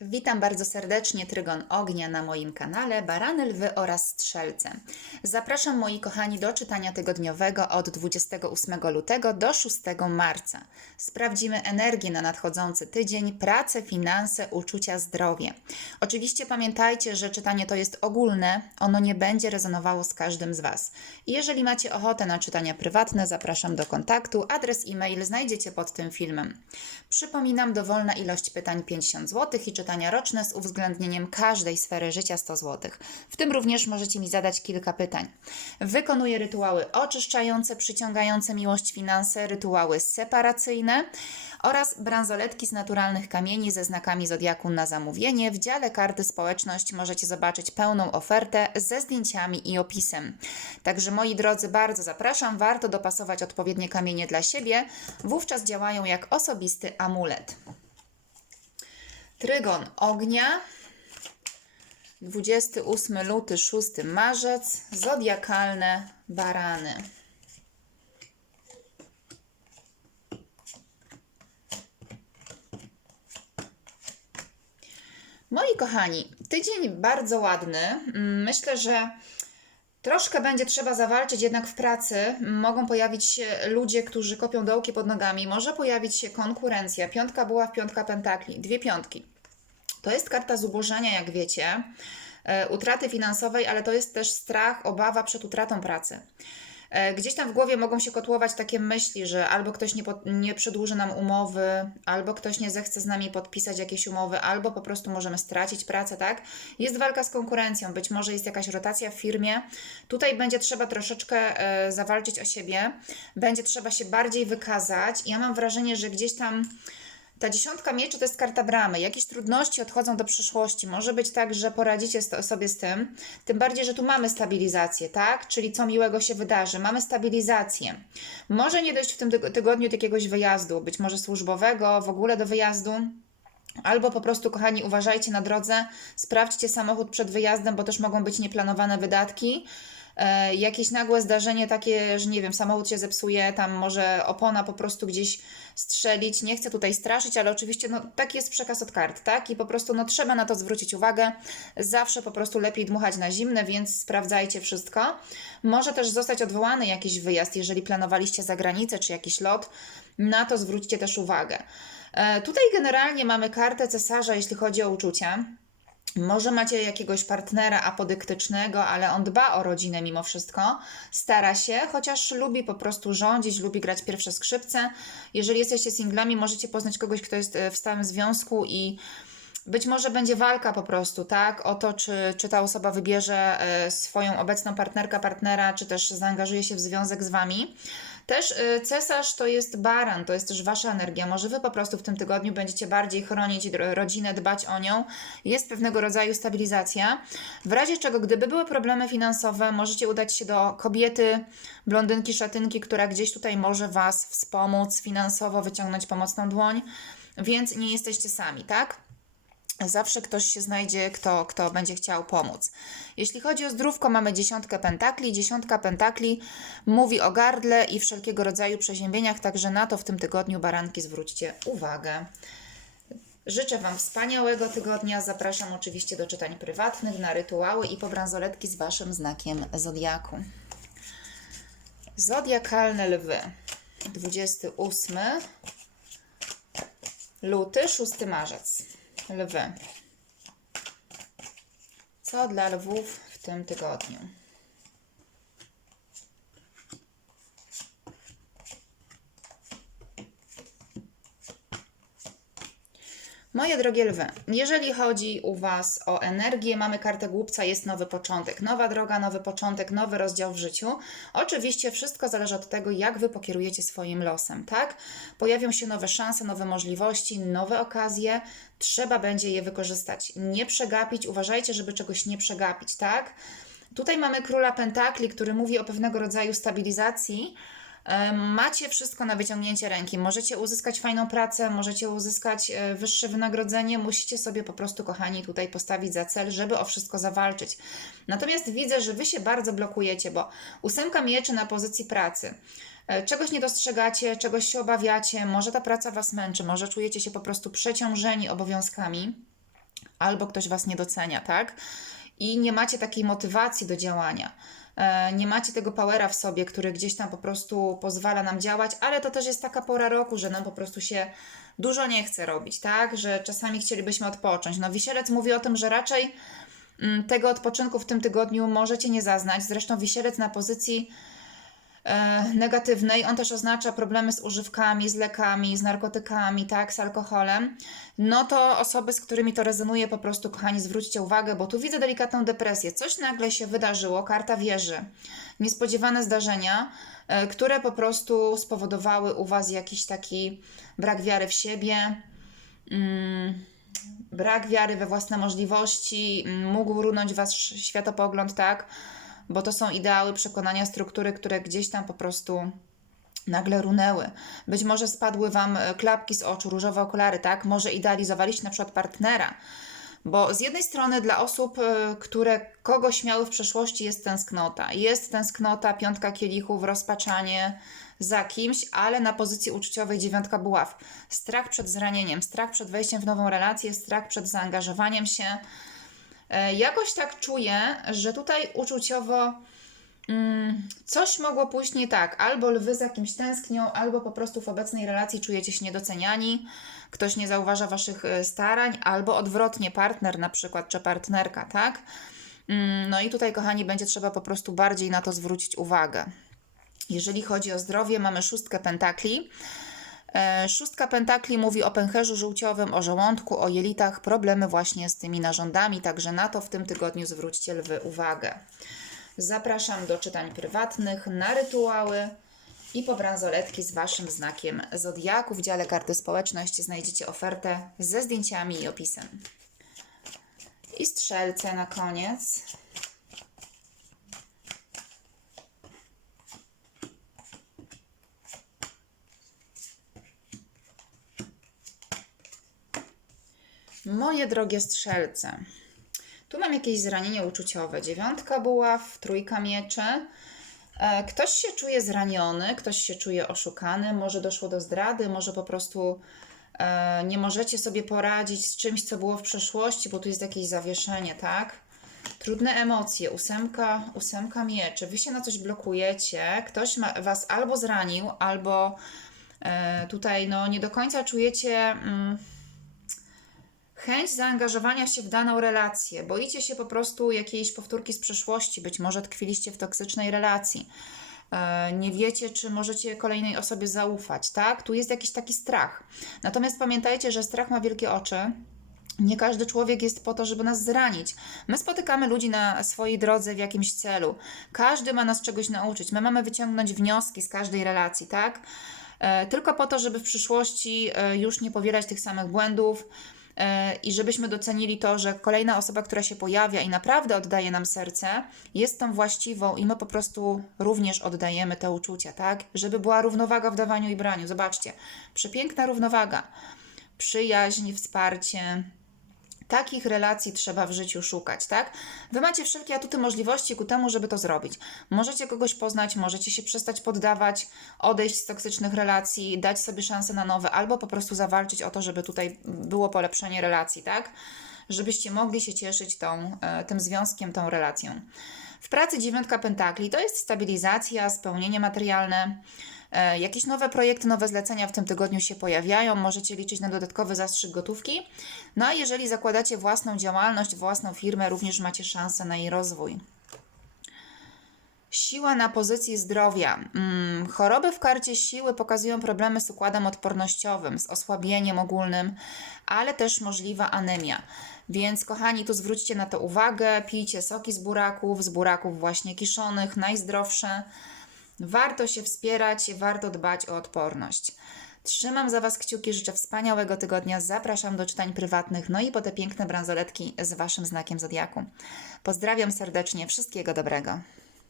Witam bardzo serdecznie Trygon Ognia na moim kanale Barany, Lwy oraz Strzelce. Zapraszam moi kochani do czytania tygodniowego od 28 lutego do 6 marca. Sprawdzimy energię na nadchodzący tydzień, pracę, finanse, uczucia, zdrowie. Oczywiście pamiętajcie, że czytanie to jest ogólne, ono nie będzie rezonowało z każdym z Was. Jeżeli macie ochotę na czytania prywatne, zapraszam do kontaktu. Adres e-mail znajdziecie pod tym filmem. Przypominam, dowolna ilość pytań 50 zł i czytania roczne z uwzględnieniem każdej sfery życia 100 zł. W tym również możecie mi zadać kilka pytań. Wykonuję rytuały oczyszczające, przyciągające miłość, finanse, rytuały separacyjne oraz bransoletki z naturalnych kamieni ze znakami zodiaku na zamówienie. W dziale karty społeczność możecie zobaczyć pełną ofertę ze zdjęciami i opisem. Także moi drodzy, bardzo zapraszam. Warto dopasować odpowiednie kamienie dla siebie. Wówczas działają jak osobisty amulet. Trygon ognia. 28 luty, 6 marzec. Zodiakalne barany. Moi kochani, tydzień bardzo ładny. Myślę, że troszkę będzie trzeba zawalczyć jednak w pracy. Mogą pojawić się ludzie, którzy kopią dołki pod nogami. Może pojawić się konkurencja. Piątka była w piątka pentakli. Dwie piątki. To jest karta zubożenia, jak wiecie, e, utraty finansowej, ale to jest też strach, obawa przed utratą pracy. E, Gdzieś tam w głowie mogą się kotłować takie myśli, że albo ktoś nie, nie przedłuży nam umowy, albo ktoś nie zechce z nami podpisać jakiejś umowy, albo po prostu możemy stracić pracę, tak? Jest walka z konkurencją, być może jest jakaś rotacja w firmie. Tutaj będzie trzeba troszeczkę e, zawalczyć o siebie, będzie trzeba się bardziej wykazać. Ja mam wrażenie, że gdzieś tam ta dziesiątka mieczy to jest karta bramy. Jakieś trudności odchodzą do przyszłości. Może być tak, że poradzicie sobie z tym. Tym bardziej, że tu mamy stabilizację, tak? Czyli co miłego się wydarzy. Mamy stabilizację. Może nie dojść w tym tyg- tygodniu do jakiegoś wyjazdu, być może służbowego, w ogóle do wyjazdu. Albo po prostu, kochani, uważajcie na drodze, sprawdźcie samochód przed wyjazdem, bo też mogą być nieplanowane wydatki. E, jakieś nagłe zdarzenie takie, że nie wiem, samochód się zepsuje, tam może opona po prostu gdzieś strzelić. Nie chcę tutaj straszyć, ale oczywiście no, taki jest przekaz od kart, tak? I po prostu no, trzeba na to zwrócić uwagę. Zawsze po prostu lepiej dmuchać na zimne, więc sprawdzajcie wszystko. Może też zostać odwołany jakiś wyjazd, jeżeli planowaliście za granicę czy jakiś lot. Na to zwróćcie też uwagę. E, Tutaj generalnie mamy kartę cesarza, jeśli chodzi o uczucia. Może macie jakiegoś partnera apodyktycznego, ale on dba o rodzinę mimo wszystko, stara się, chociaż lubi po prostu rządzić, lubi grać pierwsze skrzypce. Jeżeli jesteście singlami, możecie poznać kogoś, kto jest e, w stałym związku i być może będzie walka po prostu, tak? O to, czy, czy ta osoba wybierze e, swoją obecną partnerkę, partnera, czy też zaangażuje się w związek z wami. Też e, cesarz to jest baran, to jest też wasza energia. Może wy po prostu w tym tygodniu będziecie bardziej chronić ro- rodzinę, dbać o nią. Jest pewnego rodzaju stabilizacja. W razie czego, gdyby były problemy finansowe, możecie udać się do kobiety, blondynki, szatynki, która gdzieś tutaj może was wspomóc finansowo, wyciągnąć pomocną dłoń. Więc nie jesteście sami, tak? Zawsze ktoś się znajdzie, kto, kto będzie chciał pomóc. Jeśli chodzi o zdrówko, mamy dziesiątkę pentakli. Dziesiątka pentakli mówi o gardle i wszelkiego rodzaju przeziębieniach, także na to w tym tygodniu baranki zwróćcie uwagę. Życzę Wam wspaniałego tygodnia. Zapraszam oczywiście do czytań prywatnych, na rytuały i po bransoletki z Waszym znakiem zodiaku. Zodiakalne lwy. 28 luty, 6 marzec. Lwy. Co dla lwów w tym tygodniu? Moje drogie lwy, jeżeli chodzi u Was o energię, mamy kartę głupca, jest nowy początek. Nowa droga, nowy początek, nowy rozdział w życiu. Oczywiście wszystko zależy od tego, jak Wy pokierujecie swoim losem, tak? Pojawią się nowe szanse, nowe możliwości, nowe okazje. Trzeba będzie je wykorzystać. Nie przegapić, uważajcie, żeby czegoś nie przegapić, tak? Tutaj mamy króla pentakli, który mówi o pewnego rodzaju stabilizacji. Em, Macie wszystko na wyciągnięcie ręki. Możecie uzyskać fajną pracę, możecie uzyskać e, wyższe wynagrodzenie. Musicie sobie po prostu, kochani, tutaj postawić za cel, żeby o wszystko zawalczyć. Natomiast widzę, że wy się bardzo blokujecie, bo ósemka mieczy na pozycji pracy. E, Czegoś nie dostrzegacie, czegoś się obawiacie, może ta praca was męczy, może czujecie się po prostu przeciążeni obowiązkami. albo ktoś Was nie docenia, tak? I nie macie takiej motywacji do działania. E, Nie macie tego powera w sobie, który gdzieś tam po prostu pozwala nam działać, ale to też jest taka pora roku, że nam po prostu się dużo nie chce robić, tak? Że czasami chcielibyśmy odpocząć. No, wisielec mówi o tym, że raczej mm, tego odpoczynku w tym tygodniu możecie nie zaznać. Zresztą wisielec na pozycji negatywnej, on też oznacza problemy z używkami, z lekami, z narkotykami, tak, z alkoholem, no to osoby, z którymi to rezonuje, po prostu, kochani, zwróćcie uwagę, bo tu widzę delikatną depresję. Coś nagle się wydarzyło, karta wieży, niespodziewane zdarzenia, e, które po prostu spowodowały u Was jakiś taki brak wiary w siebie, mm, brak wiary we własne możliwości, mógł runąć Was sz- światopogląd, tak? Bo to są ideały, przekonania, struktury, które gdzieś tam po prostu nagle runęły. Być może spadły Wam e, klapki z oczu, różowe okulary, tak? Może idealizowaliście na przykład partnera. Bo z jednej strony dla osób, e, które kogoś miały w przeszłości jest tęsknota. Jest tęsknota, piątka kielichów, rozpaczanie za kimś, ale na pozycji uczuciowej dziewiątka buław. Strach przed zranieniem, strach przed wejściem w nową relację, strach przed zaangażowaniem się. E, Jakoś tak czuję, że tutaj uczuciowo mm, coś mogło pójść nie tak. Albo lwy za kimś tęsknią, albo po prostu w obecnej relacji czujecie się niedoceniani, ktoś nie zauważa waszych e, starań, albo odwrotnie partner na przykład, czy partnerka, tak? Mm, No i tutaj, kochani, będzie trzeba po prostu bardziej na to zwrócić uwagę. Jeżeli chodzi o zdrowie, mamy szóstkę pentakli. E, Szóstka pentakli mówi o pęcherzu żółciowym, o żołądku, o jelitach, problemy właśnie z tymi narządami, także na to w tym tygodniu zwróćcie lwy uwagę. Zapraszam do czytań prywatnych, na rytuały i po bransoletki z Waszym znakiem Zodiaku. W dziale karty społeczność znajdziecie ofertę ze zdjęciami i opisem. I strzelce na koniec. Moje drogie strzelce, tu mam jakieś zranienie uczuciowe. Dziewiątka buław, trójka mieczy. E, Ktoś się czuje zraniony, ktoś się czuje oszukany, może doszło do zdrady, może po prostu e, nie możecie sobie poradzić z czymś, co było w przeszłości, bo tu jest jakieś zawieszenie, tak? Trudne emocje, ósemka, ósemka mieczy. Wy się na coś blokujecie, ktoś ma, was albo zranił, albo e, tutaj no, nie do końca czujecie. Mm, chęć zaangażowania się w daną relację. Boicie się po prostu jakiejś powtórki z przeszłości, być może tkwiliście w toksycznej relacji. E, Nie wiecie, czy możecie kolejnej osobie zaufać, tak? Tu jest jakiś taki strach. Natomiast pamiętajcie, że strach ma wielkie oczy. Nie każdy człowiek jest po to, żeby nas zranić. My spotykamy ludzi na swojej drodze w jakimś celu. Każdy ma nas czegoś nauczyć. My mamy wyciągnąć wnioski z każdej relacji, tak? E, Tylko po to, żeby w przyszłości e, już nie powielać tych samych błędów i żebyśmy docenili to, że kolejna osoba, która się pojawia i naprawdę oddaje nam serce, jest tą właściwą i my po prostu również oddajemy te uczucia, tak? Żeby była równowaga w dawaniu i braniu. Zobaczcie, przepiękna równowaga. Przyjaźń, wsparcie, Takich relacji trzeba w życiu szukać, tak? Wy macie wszelkie atuty możliwości ku temu, żeby to zrobić. Możecie kogoś poznać, możecie się przestać poddawać, odejść z toksycznych relacji, dać sobie szansę na nowe, albo po prostu zawalczyć o to, żeby tutaj było polepszenie relacji, tak? Żebyście mogli się cieszyć tą, e, tym związkiem, tą relacją. W pracy dziewiątka pentakli to jest stabilizacja, spełnienie materialne. E, Jakieś nowe projekty, nowe zlecenia w tym tygodniu się pojawiają. Możecie liczyć na dodatkowy zastrzyk gotówki. No a jeżeli zakładacie własną działalność, własną firmę, również macie szansę na jej rozwój. Siła na pozycji zdrowia. Mm, choroby w karcie siły pokazują problemy z układem odpornościowym, z osłabieniem ogólnym, ale też możliwa anemia. Więc kochani, tu zwróćcie na to uwagę. Pijcie soki z buraków, z buraków właśnie kiszonych, najzdrowsze. Warto się wspierać, warto dbać o odporność. Trzymam za Was kciuki, życzę wspaniałego tygodnia. Zapraszam do czytań prywatnych, no i po te piękne bransoletki z Waszym znakiem zodiaku. Pozdrawiam serdecznie, wszystkiego dobrego.